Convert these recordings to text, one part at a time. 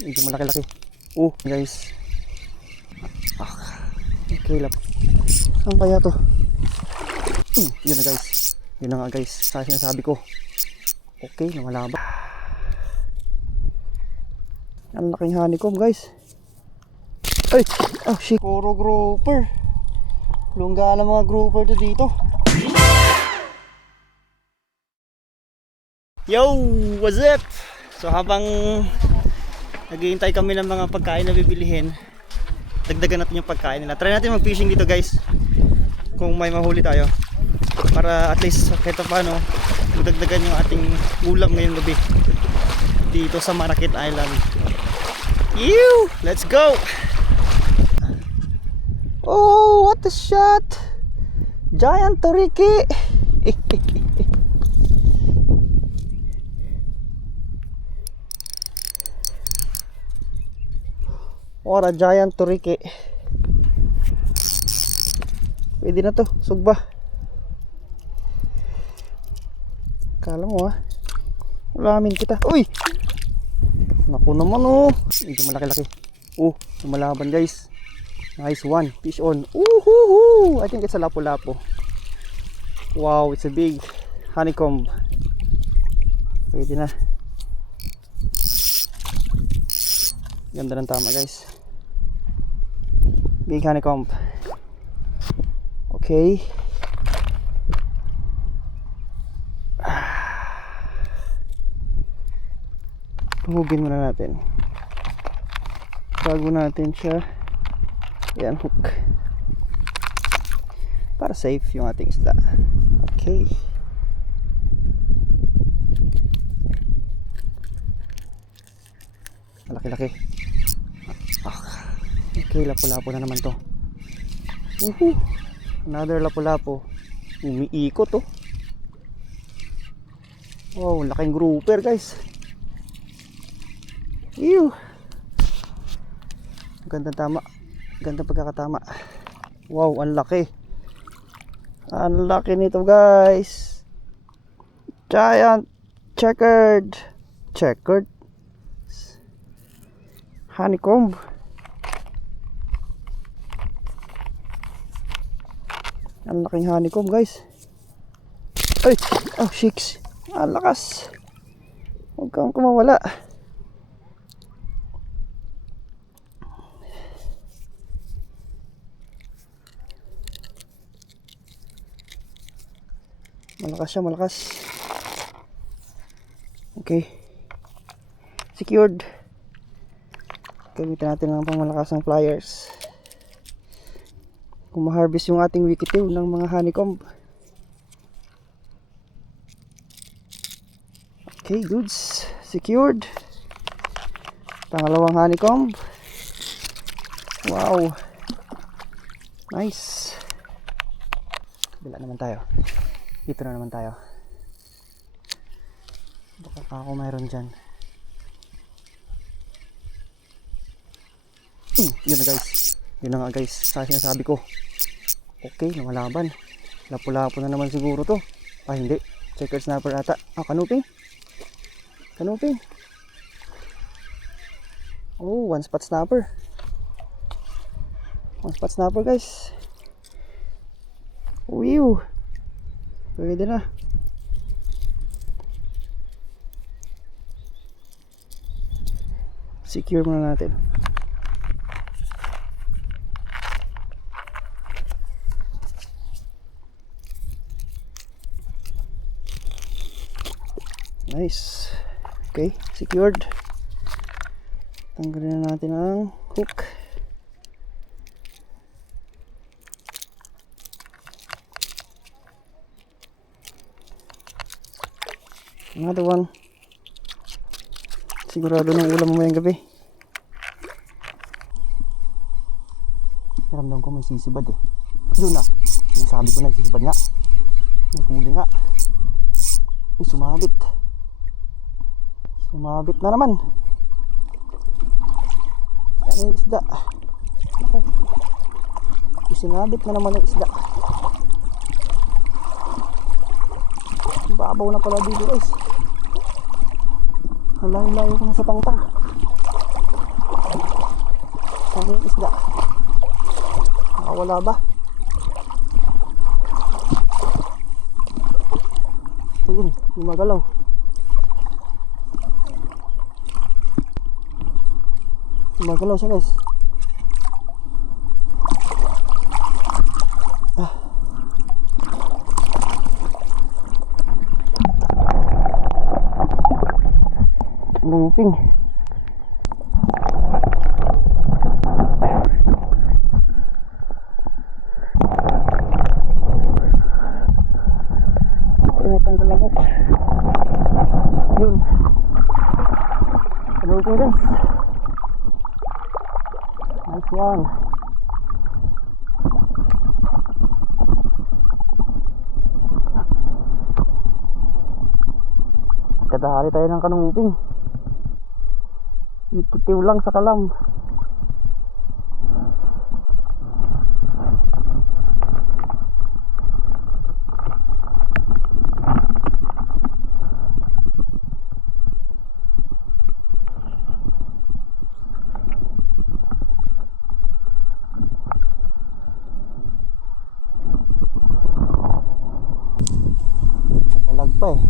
Medyo malaki-laki. Guys. Okay lang. Saan kaya to? Yun na guys. Yun na nga guys. Sa sinasabi ko. Okay, lumalaban. Ang laking honeycomb guys. Ay! Oh shit. Puro grouper. Lungga ng mga grouper to dito. Yo! What's up? So habang naghihintay kami ng mga pagkain na bibilihin, dagdagan natin yung pagkain nila. Try natin mag-fishing dito guys, kung may mahuli tayo, para at least kahit paano magdagdagan yung ating ulam ngayong gabi dito sa Marikit Island. Ew! Let's go! Oh, what a shot! Giant Toriki! What a giant Toriki! Pwede na to, sugba. Kala mo ulamin kita. Uy! Naku naman medyo malaki-laki. Lumalaban guys. Nice one, fish on. I think it's a lapu-lapu. Wow, it's a big honeycomb. Pwede na. Ganda ng tama guys. Big honeycomb. Okay. Hugin muna natin. Bago natin siya yan hook, para safe yung ating isda. Okay. Malaki-laki. Okay, lapu-lapu na naman to. Another lapu-lapu. Umiikot Wow, laking grouper guys. Ew. Ganda tama. Ganda pagkakatama. Wow, ang laki. Ang laki nito guys. Giant checkered honeycomb. Ang laking honeycomb guys. Ay! Oh shikes. Ang lakas. Huwag kang kumawala. Malakas siya, malakas. Okay. Secured. Gamitin natin ng pangmalakas ng pliers. Kung ma-harvest yung ating wikitiw ng mga honeycomb. Okay, goods. Secured. Pangalawang honeycomb. Wow. Nice. Bila naman tayo. Dito na naman tayo. Baka ako mayroon dyan. Yun na guys. Yun na nga guys. Sa sinasabi ko. Okay, lumalaban. Lapu-lapu na naman siguro to. Hindi. Checker snapper ata. Kanuping. One spot snapper. One spot snapper guys. Wow. Pwede na. Secure muna natin. Nice. Okay, secured. Tanggalin na natin ang hook. Another one. Sigurado ng ulam mamayang gabi. Naramdam ko may sisibad Yun na. Sinasabi ko na sisibad nga. May huli nga. Sumabit. Sumabit na naman. Ano yung isda? Sumabit na naman yung isda. Babaw na pala dito guys. Layo-layo ko na sa pangpang. ang isda. Wala ba? Ayun, gumagalaw. Gumagalaw siya guys. Luping. Yun. Luping guys. Nice one. Kadahali tayo ng kanuping. Ikitiw lang sa kalam. Malag pa eh.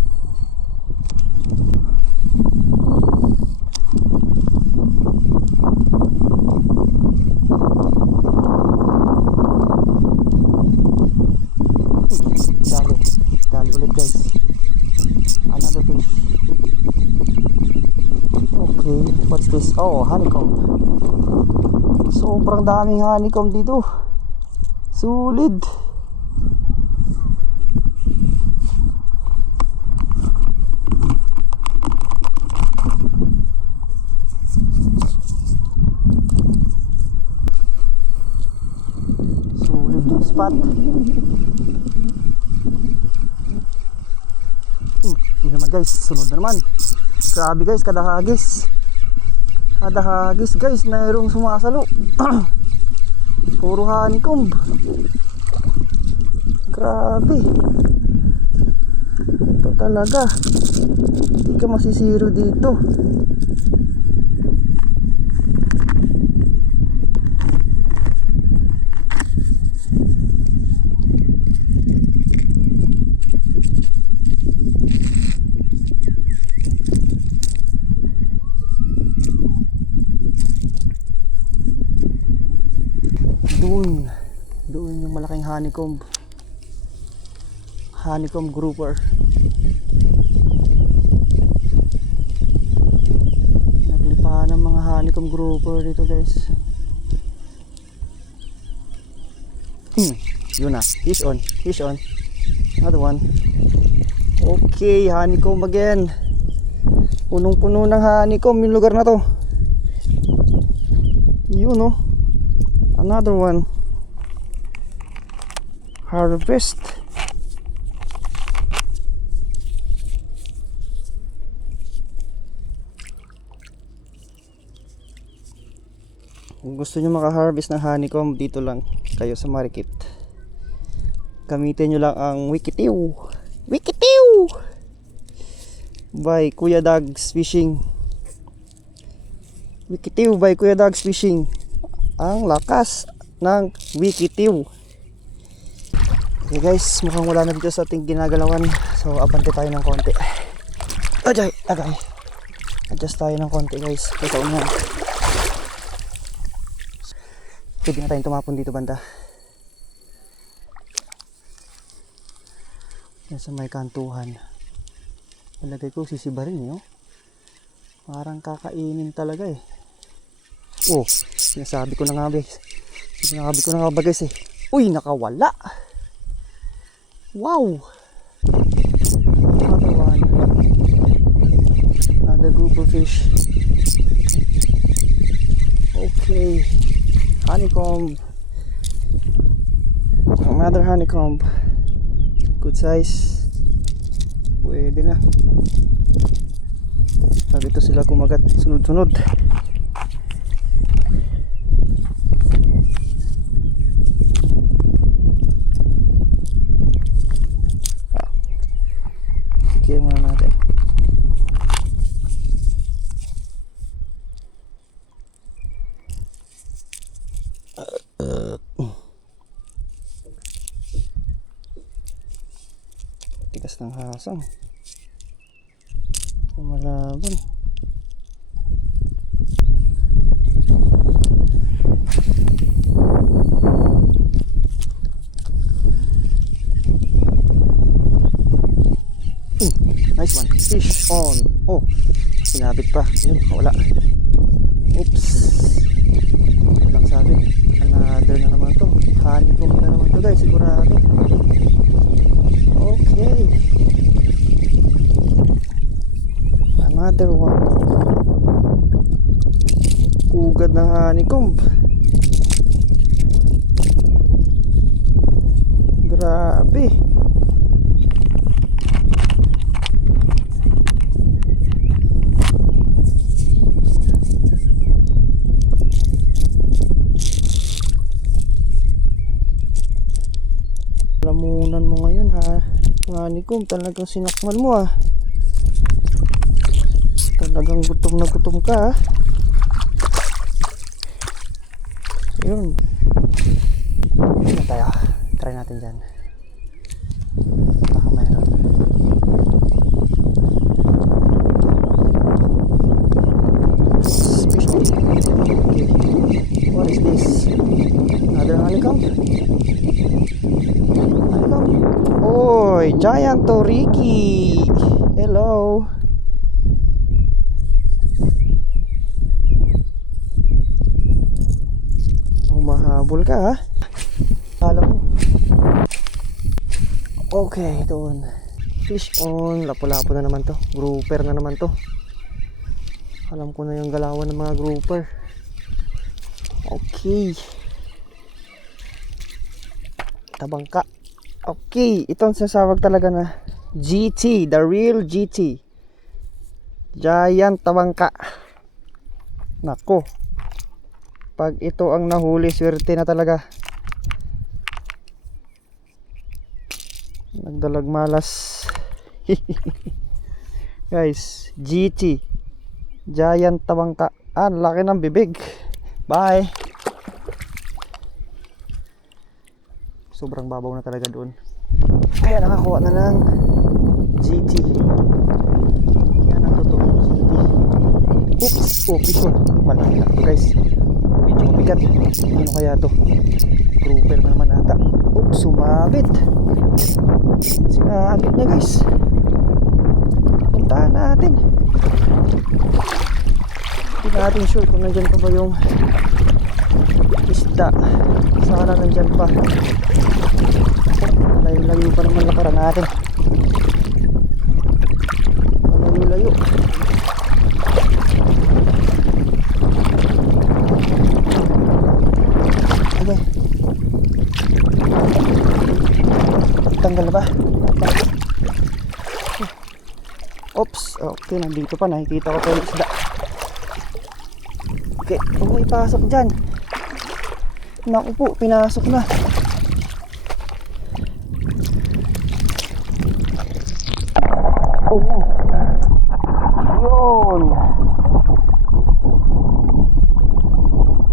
Dali ulit guys. Another fish. Okay, what's this? Oh, honeycomb. Sobrang daming honeycomb dito. Sulit. Sulit yung spot. Yun naman guys, sunod na naman. Grabe guys, kada hagis guys, mayroong sumasalo. Puro honeycomb. Grabe. Ito talaga, hindi ka masisiro dito. Doon yung malaking honeycomb grouper. Naglipa ng mga honeycomb grouper dito guys. Yun na, fish on. Another one. Okay, honeycomb again. Punong-puno ng honeycomb yung lugar na to. Yun no. Another one. Harvest. Kung gusto nyo maka-harvest ng honeycomb, dito lang kayo sa Marikit. Gamitin nyo lang ang Wikitiw by Kuya Dags Fishing. Wikitiw by Kuya Dags Fishing. Ang lakas ng Wikitiw. Okay guys, mukhang wala na dito sa ating ginagalawan. So abante tayo ng konti. Agay. Adjust tayo ng konti guys. Ito na. Pwede na tayong tumapon dito banda. Yan sa may kantuhan. Malagay ko sisibarin nyo. Parang kakainin talaga eh. Oh, sinasabi ko na nga ba guys eh. Uy, nakawala. Wow. Another one. Another group of fish. Okay. Honeycomb. Another honeycomb. Good size. Pwede na. Dito sila kumagat sunod-sunod. Sige muna natin. Tigas ng hasang. Lumalaban. Nice one. Fish on. Oh, sinabit pa. Yun, wala. Oops. Walang sabit. Another na naman to. Honeycomb na naman to guys, sigurado. Okay. Another one. Ugad ng honeycomb. Grabe. Lamunan mo ngayon ha. Honeycomb, talagang sinakmal mo ah. Talagang gutom na gutom ka ha. Ayun. Ano tayo? Try natin dyan. Baka mayroon. Special. Okay. What is this? Another honeycomb? Oy, giant toriki. Hello. Humahabol ka ha. Alam mo. Okay, doon. Fish on. Lapu-lapu na naman to. Grouper na naman to. Alam ko na yung galawan ng mga grouper. Okay. Tabangka. Okay, ito ang sasawag talaga na GT, the real GT. Giant tabangka. Nako. Pag ito ang nahuli, swerte na talaga. Nagdalag malas. Guys, GT. Giant tabangka. Ah, laki ng bibig. Bye. Sobrang babaw na talaga doon. Kaya nakakuha na ng GT. Yan ang totoong GT. Oops! Oh, fish on. Malaki na ito guys. Medyo mabigat. Ano kaya to? Grouper na naman ata. Oops! Sumabit. Sinabit niya guys. Puntahan natin. Hindi natin sure kung nandyan pa ba yung isda. Sana nandyan pa. Layo-layo pa naman lakaran natin. Layo-layo. Okay. Tanggal na ba? Oops. Okay, nandito pa. Nakikita ko pa yung isda. Okay. Kung may pasok dyan. Naku po, pinasok na. Oh. Yun.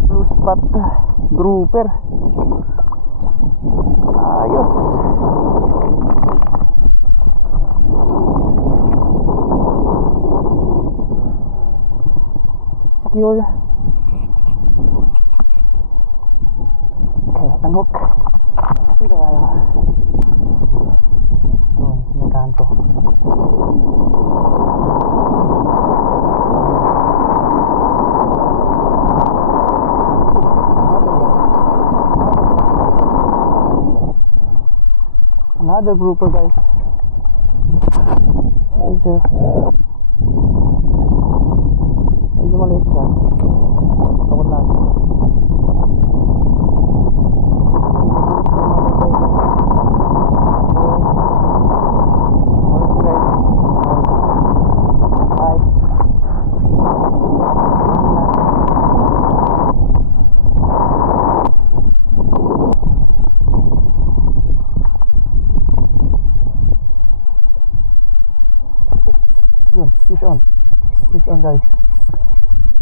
Blue spot grouper. Ayos. Secure. Okay, tanghok. Dito tayo. Doon, may kanto. Another grouper guys. Medyo maliit siya. Takot lang. Yun, fish on. Fish on guys.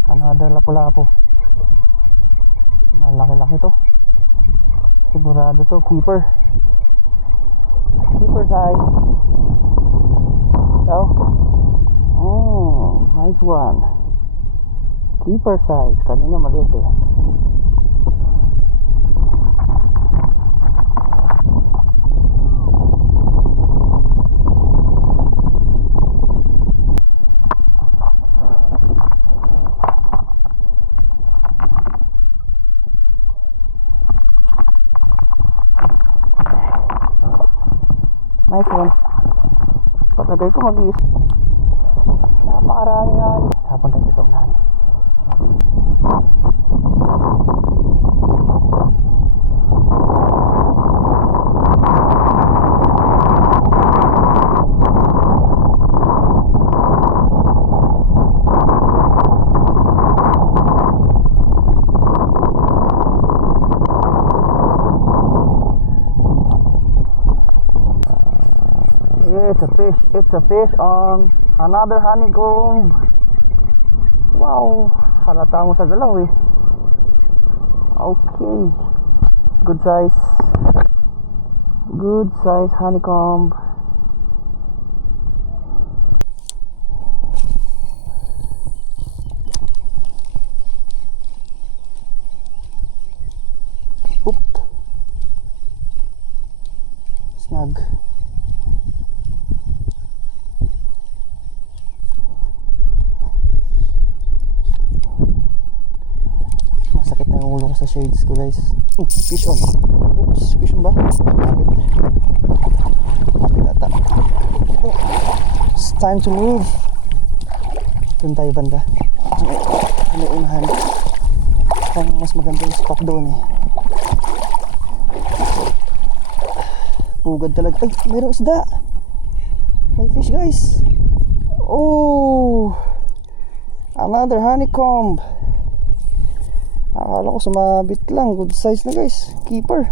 Another lapu-lapu. Malaki-laki to. Sigurado to, keeper. Keeper size. So, nice one. Keeper size. Kanina maliit eh. Nice one. Pagkatay ko mag-iis. Napakarami nga. Habang tayo sa unahan. It's a fish on another honeycomb. Wow, halata mo sa galaw eh. Okay, good size honeycomb. Oop, snag. Sakit na yung ulo ko sa shades ko, guys. Fish on. Oops, fish on ba? Kapit. Kapit ata. It's time to move. Doon tayo banda. May unahan. Parang mas maganda yung spot doon eh. Pugad talaga. Ay, mayroong isda. May fish, guys. Oh, another honeycomb. Akala ko sumabit lang. Good size na, guys. Keeper.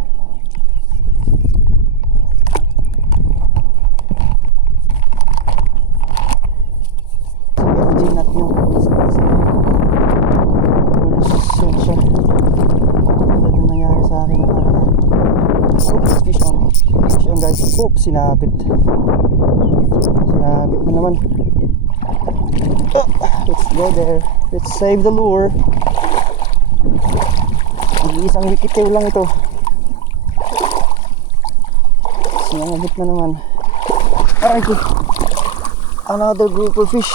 FG nut nyo. Yan siya. Tulad yung nangyari sa akin. Oops, fish on. Fish on, guys. Oops, sinabit. Sinabit na naman. Oh, let's go there. Let's save the lure. Isang wikitail lang ito. Sinangabit na naman. Aray ko. Another grouper fish.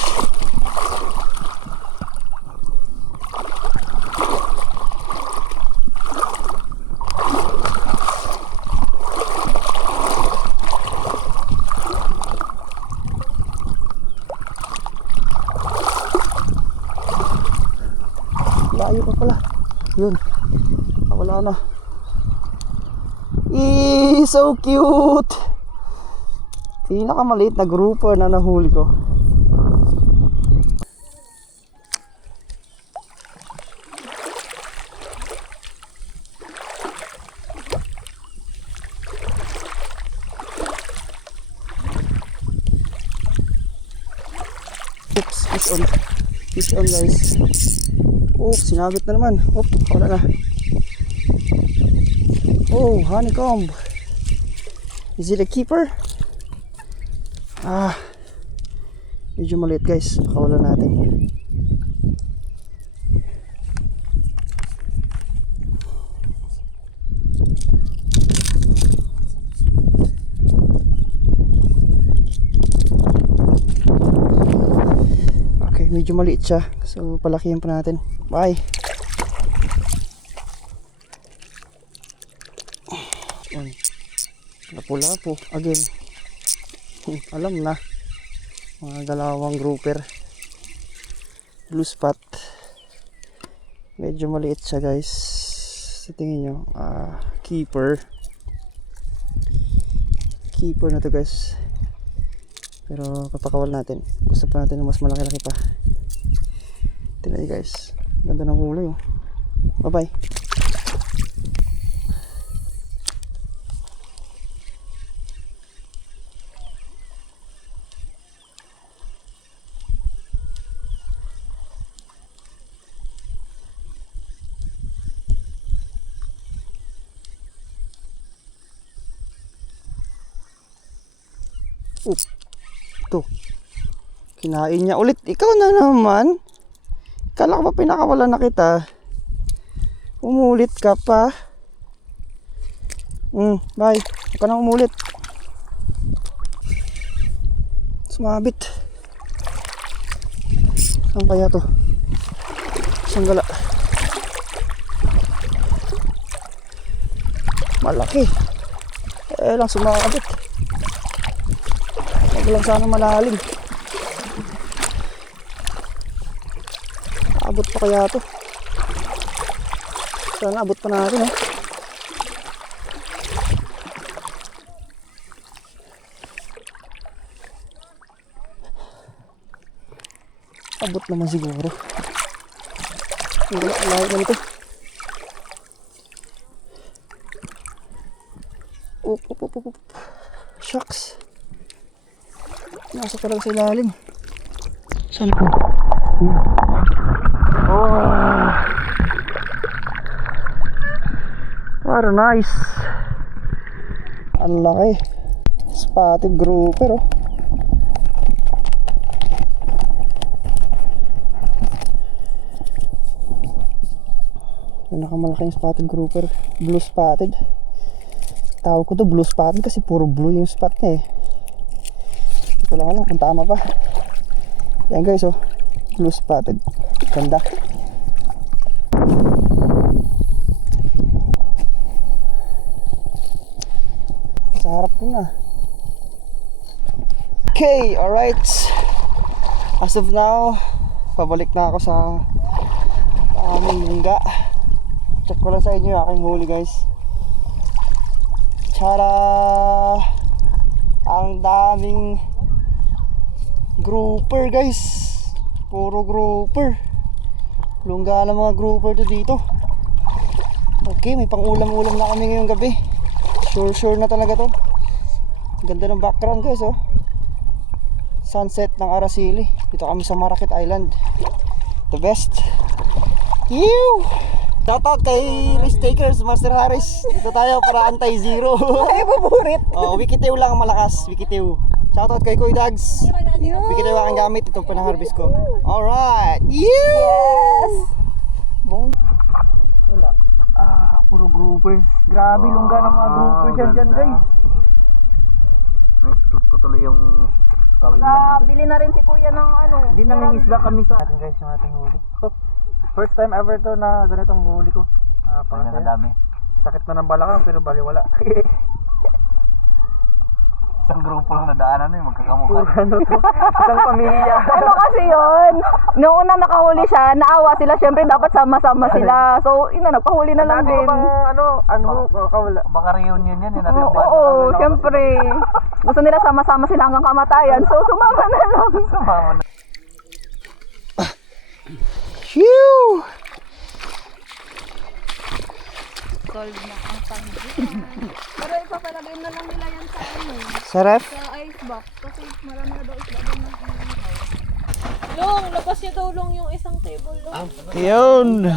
Layo pa pala. Yun. Wala na. So cute. Pinakamaliit na grouper na nahuli ko. Oops, fish on. Fish on, guys. Oops, sinabit na naman. Oops, wala na. Oh, honeycomb. Is it a keeper? Medyo maliit, guys. Nakawala natin. Okay, medyo maliit siya. So, palakihan pa natin. Bye. Lapu-lapu again. Alam na, mga dalawang grouper, blue spot. Medyo maliit siya, guys. So, tingin nyo, keeper na to, guys. Pero papakawal natin. Gusto pa natin ng mas malaki-laki pa. Tingnan nyo, guys, ganda ng kulay, oh. Bye bye. Ito. Kinain niya ulit. Ikaw na naman. Kala ko ba pinakawala na kita? Umulit ka pa. Bye. Huwag ka na umulit. Sumabit. Saan kaya to? Isang gala. Malaki. Lang sumakabit. Huwag lang sana malalim. Abot pa kaya to? Sana abot pa natin eh. Abot naman siguro. Wala, lahat na nito. Up. Shucks. Nasa talaga sa ilalim. Saan ko? Oh. What a nice. Ang laki. Spotted grouper oh. Pinakamalaking spotted grouper. Blue spotted. Tawag ko to blue spotted kasi puro blue yung spot niya eh. Hindi ko lang alam kung tama pa. Yan guys oh. Blue spotted. Ganda. Sa harap ko na. Okay, alright. As of now, pabalik na ako sa aming lungga. Check ko lang sa inyo yung aking huli guys. Tara! Ang daming grouper guys. Puro grouper. Lungga ng mga grouper to dito. Okay, may pang ulam-ulam na kami ngayong gabi. Sure na talaga to. Ganda ng background guys oh. Sunset ng Araceli. Dito kami sa Marrakech Island. The best. Ew! Shoutout kay Risk Takers, Master Harris. Dito tayo para anti-zero. Ay, paborit. Oh, Wikitew lang ang malakas. Wikitew. Shoutout kay Kuy Dags. Wikitew ang gamit. Itong panang-harvest ko. Alright. Yes! Bong. Wala. Puro groupers. Grabe, lungga ng mga groupers yan dyan guys. Nice ko tuloy yung kawin namin. Bili na rin si kuya ng ano. Hindi nang isda kami sa atin guys yung ating huli. First time ever to na ganitong huli ko. Parang dami. Sakit na ng balakang pero baliwala. Isang grupo lang nadaanan eh, magkakamukha. Ano to? Isang pamilya. Ano kasi yun? Noong una nakahuli siya, naawa sila. Siyempre dapat sama-sama sila. So, nagpahuli na lang din. Baka reunion yan. Oo, siyempre. Gusto nila sama-sama sila hanggang kamatayan. So, sumama na lang. Sumama na. Phew! Solve na ang panggit. Pero ipapalagay na lang nila yan sa ano. Sa ref? Sa ice box. Kasi marami na daw isda doon ng Long, labas niya daw long yung isang table long. Yun!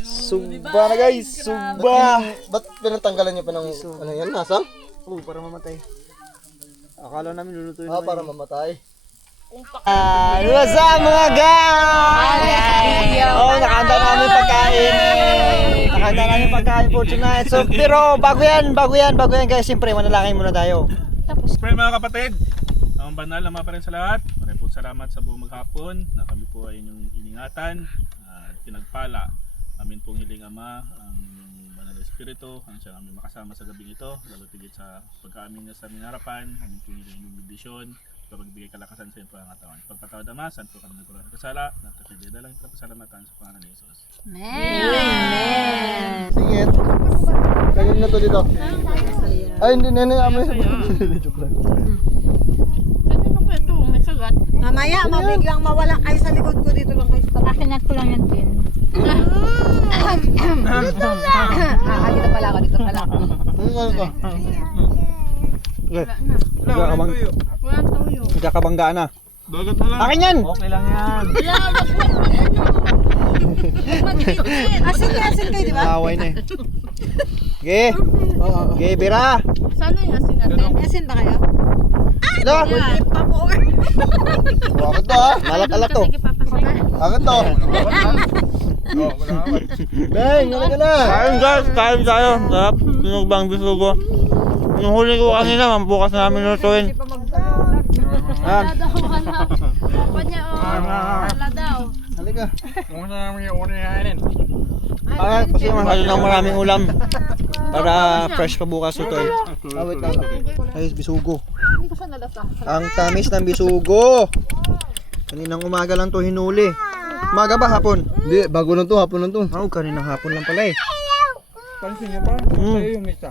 Suba na guys! Suba! Ba't pinatanggalan niyo pa ng ano yan? Nasang? Oo, para mamatay. Akala namin lulutuin Para mamatay. What's up mga guys? Oh, nakahanda namin pagkain. Nakahanda namin pagkain for tonight. So, pero bago yan guys, siyempre manalangin muna tayo. Siyempre mga kapatid, ang banal na pa rin sa lahat. Maraming po salamat sa buong maghapon na kami po ay inyong iningatan at pinagpala. Amin pong hiling Ama ang banal na Espiritu ang siyang aming makasama sa gabing ito, lalo tigit sa pagka-amin na sa aming harapan. Amin pong hiling yung bendisyon, pagbigay kalakasan sa iyong pangangatawan. Pagpatawad Ama, saan po kami nagkaroon ng kasala, natatagay na lang ito pasalamatan sa pangalan ni Jesus. Amen! Sige. Kanin na to dito. Ay, hindi nene. Amoy sa joke lang. Ano pa ito? May sagat. Mamaya, mabiglang mawala kayo sa likod ko. Dito lang kayo sa tabi. Akinat ko lang yan din. Dito pala ako. Ano to? Walang toyo. Nagkakabanggaan na. Dagat na lang. Akin yan! Okay lang yan. Asin kayo, di ba? Away na eh. Ge! Ge, bira! Sana yung asin natin. Asin ba kayo? Ito! Bakit to ha? Alat-alat to. Bakit to? Bang, nalaga na. Kain guys, kain tayo. Sarap, sinugbang bisugo. Yung huli ko kanina, bukas namin lutuin. Yan. Opa niya, wala daw. Halika. Kasi masyado ng maraming ulam. Para fresh pa bukas lutuin. Wait lang. Guys, bisugo. Hindi ko siya nalasa. Ang tamis ng bisugo. Kaninang umaga lang to hinuli. Umaga ba hapon? Hindi, bago lang to, hapon lang to. Oo, kaninang hapon lang pala eh. Pansin niya pa? Sa'yo yung isa.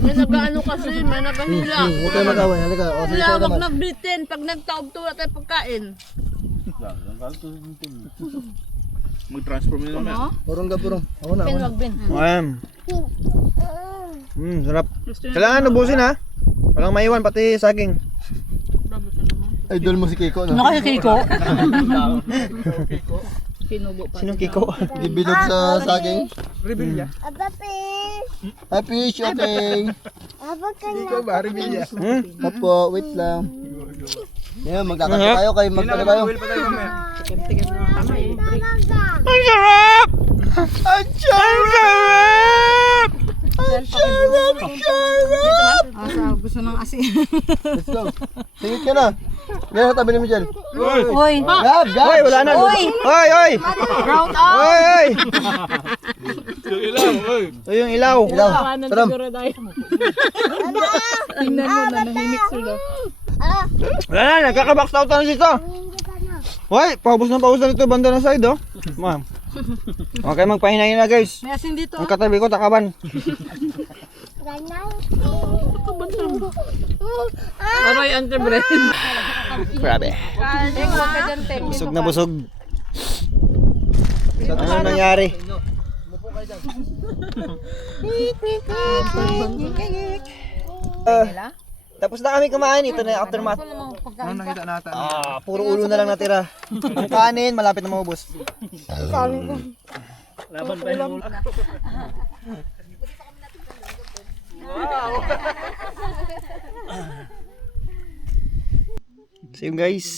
May nag-ano kasi, may nag-hila. Huwag tayo mag-away, halika. O, sige tayo Lawag naman. nagbitin pag nagtaob to natin pagkain. Mag-transform nila naman. Purong ka, purong. Ako na, ako na. Wag bin. Sarap. Kailangan ubusin ha. Walang maiwan, pati saging. Idol mo si Kiko, no? Kiko? Pinubo pa. Sinong Kiko? Gibilog sa saging. Rebelya. Hi, fish, okay. Ikaw ba, Rebelya? Apo, wait lang. Yan, magkakanta tayo kay magkanta tayo. Pa tayo mamaya. Ang sarap! Ang sarap! Ang sarap! Sarap! Gusto ng asin. Let's go. Singit ka na. Yan sa tabi ni Michelle. Hoy! Gab, Gab. Hoy, wala na. Hoy! Hoy! Round out! Hoy! Hoy! Yung ilaw, oy. Ito yung ilaw. Ilaw. Taram. Tingnan mo na nahimik sila. Wala na, nagkakabox out na dito. Hoy, paubos na dito banda na side oh. Ma'am. Okay, magpahinay na guys. May asin dito. Ang katabi ko, takaban. Aroy anti-bread. Grabe. Teng, huwag ka dyan, Teng. Busog na busog. Ano nangyari? Tapos na kami kumain. Ito na yung aftermath. Ano nakita natin? Puro ulo na lang natira. Ang kanin, malapit na maubos. Laban tayo ng ulo. So yun guys,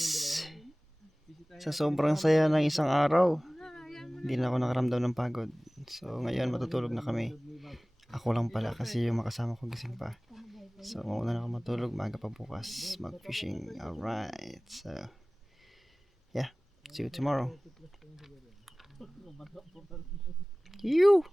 sa sobrang saya ng isang araw, hindi na ako nakaramdam ng pagod. So ngayon matutulog na kami. Ako lang pala kasi yung makasama ko gising pa. So mauna na ako matulog, maaga pa bukas mag-fishing. Alright, so yeah, see you tomorrow. You.